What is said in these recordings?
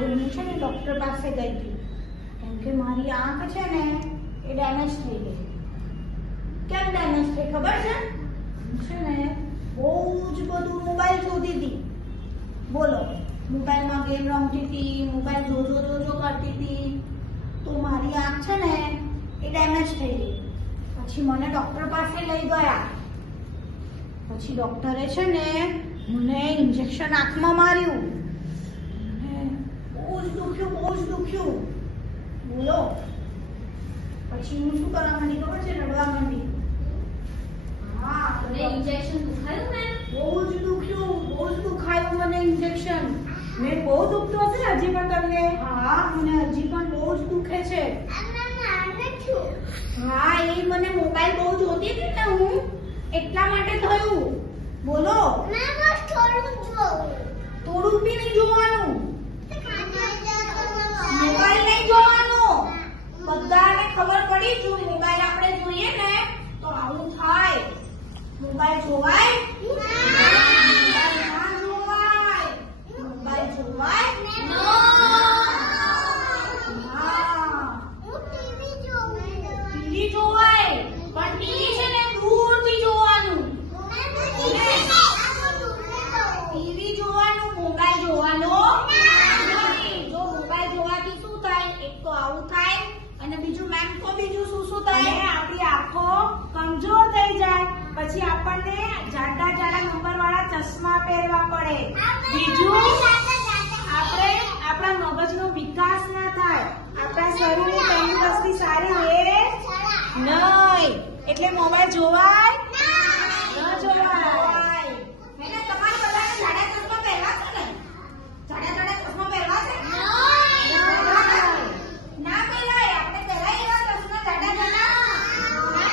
કાલે હું છે ને ડોક્ટર પાસે ગઈ હતી કેમ કે મારી આંખ છે ને એ ડેમેજ થઈ ગઈ. કેમ ડેમેજ થઈ ખબર છે? છે ને બહુ જ બધું મોબાઈલ જોતી હતી. બોલો, મોબાઈલમાં ગેમ રમતી હતી, મોબાઈલ જોજો કરતી હતી, તો મારી આંખ છે ને એ ડેમેજ થઈ ગઈ. પછી મને ડોક્ટર પાસે લઈ ગયા. પછી ડોક્ટરે છે ને મને ઇન્જેક્શન આંખમાં માર્યું. બહુ જ દુખ્યું. બોલો, પછી હું શું કરવા માંડી ખબર છે? રડવા માંડી. હા, ઇન્જેક્શન દુખાયું મેં? બહુ જ દુખાયું મને ઇન્જેક્શન. મેં બહુ દુખતું હશે ને હજી પણ તમને? હા, મને હજી પણ બહુ જ દુખે છે. હા, એ મને મોબાઈલ બહુ જોતી હતી ને હું, એટલા માટે થયું. બોલો, થોડું બી નહીં જોવાનું, મોબાઈલ નહીં જોવાનો. બધાને ખબર પડી જો મોબાઈલ આપણે જોઈએ ને તો આવું થાય. મોબાઈલ જોવાય? મોબાઈલ જોવાય? ટીવી જોવાય, પણ ટીવી છે ને દૂરથી જોવાનું. ટીવી જોવાનું, મોબાઈલ જોવાનો નહીં. જો મોબાઈલ જોવાથી શું થાય? એક તો આવું થાય અને બીજું શું થાય? આપણી આંખો કમજોર થઈ જાય. પછી આપણને જાડા નંબર વાળા ચશ્મા પહેરવા પડે. બીજું આપણા મગજનો વિકાસ ના થાય, આપણા શરીરની તંદુરસ્તી સારી રહે નહીં. એટલે મોબાઈલ જોવાય ન જોવાય. તમારે બધાને જાડા ચશ્મા પહેરવા છે ને? જાડા ચશ્મા પહેરવા છે? ના પહેરાય. આપણે પહેરાય એવા ચશ્મા જાડા ના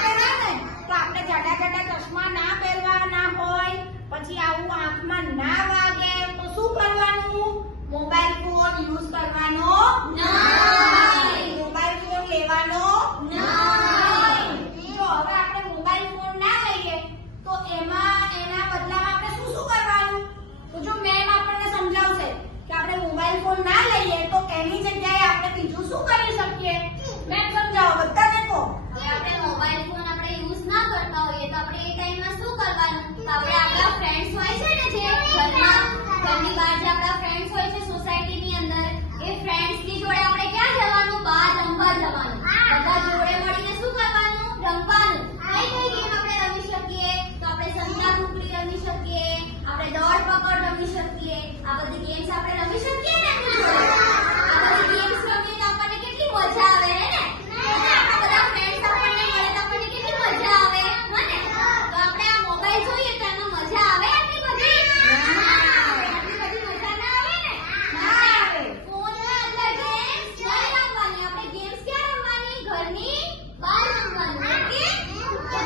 પહેરાય ને. તો આપણે જાડા ચશ્મા ના પહેરવાના હોય, પછી આવું આંખમાં ના વાગે તો શું કરવાનું? મોબાઈલ ફોન યુઝ કરવાનો નહીં. મોબાઈલ ફોન લેવાનો નહીં. જો હવે આપણે મોબાઈલ ફોન ના લઈએ તો એના બદલામાં આપણે શું કરવાનું? તો જો મેમ આપણને સમજાવશે કે આપણે મોબાઈલ ફોન ના લઈએ તો એની જગ્યાએ આપણે બીજું શું કરી શકીએ? મેમ સમજાવો, બધાને કહો. આપણે મોબાઈલ ફોન આપણે યુઝ ના કરતા હોઈએ તો આપણે એ ટાઈમમાં શું કરવાનું? તો આપણે આપણા ફ્રેન્ડ્સ હોય છે ને, જે ઘરની બહાર જે આપણા ફ્રેન્ડ્સ હોય છે સોસાયટીની અંદર, એ ફ્રેન્ડ્સ ની જોડે આપણે ક્યાં જવાનું? બહાર રમવા જવાનું. બધા જોડે મળીને શું કરવાનું? રમવાનું. કઈ ગેમ આપણે રમી શકીએ? તો આપણે સંતા કુકડી રમી શકીએ, આપણે દોડ પકડ રમી શકીએ. આ બધી ગેમ્સ આપણે રમી શકીએ ને એમની જોડે. આ બધી ગેમ્સ રમીને આપણને કેટલી મજા આવે હે ને? આપણા બધા ફ્રેન્ડ્સ આપણને મળે તો આપણને કેટલી મજા આવે હે ને? તો આપણે આ મોબાઈલ જોઈએ તો એમાં મજા આવે આટલી બધી? આટલી બધી મજા ના આવે ને? ના આવે. ફોનની અંદર ગેમ્સ નહીં રમવાની. આપણે ગેમ્સ ક્યાં રમવાની? ઘરની બહાર રમવાની. ઓકે?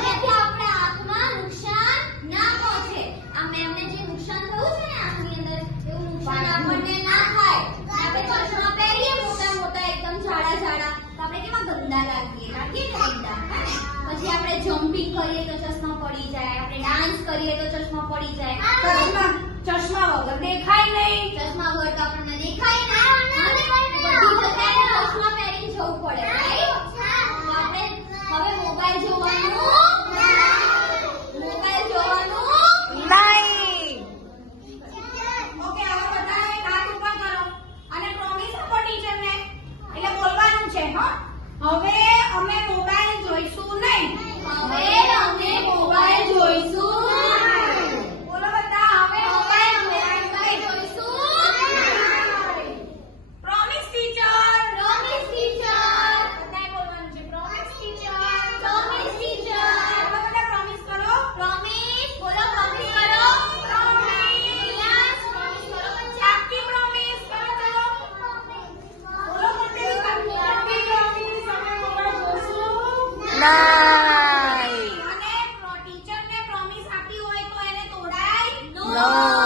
જેથી આપણે આંખમાં નુકસાન ના પહોંચે. આ મેમને જે નુકસાન થયું છે ને આંખની અંદર, એવું નુકસાન આપણને ના થાય. આપણે ચશ્મા પહેરીએ મોટા એકદમ જાડા, તો આપણે કેવા ગંદા લાગીએ ને ગંદા, હે ને? પછી આપણે જમ્પિંગ કરીએ તો ચશ્મા પડી જાય, આપણે ડાન્સ કરીએ તો ચશ્મા પડી જાય. ચશ્મા વગર દેખાય નહીં. ચશ્મા વગર તો આપણને દેખાય નહીં. બધી જગ્યાએ ચશ્મા પહેરીને જવું પડે, રાઈટ? તો આપણે હવે મોબાઈલ જોવાનું નહીં. ઓકે, હવે બધાએ હાથ ઉપર કરો અને પ્રોમિસ આપો ટીચરને. એટલે બોલવાનું છે, હા? હવે અમે મોબાઈલ જોઈશું નહીં. હવે અમે મોબાઈલ જોઈશું નહીં. બોલો બધા, હવે મોબાઈલ જોઈશું નહીં. Promise teacher. Promise teacher. બધાએ બોલવાનું છે, પ્રોમિસ ટીચર. Promise teacher. હવે બધા પ્રોમિસ કરો. પ્રોમિસ બોલો, પ્રોમિસ કરો. પ્રોમિસ. યસ, પ્રોમિસ કરો બચ્ચા. આપકી પ્રોમિસ કરો. ચલો બોલો મંડળી, આપકી પ્રોમિસ. અમે મોબાઈલ જોઈશું નહીં. અને ટીચરને પ્રોમિસ આપી હોય તો એને તોડાય No.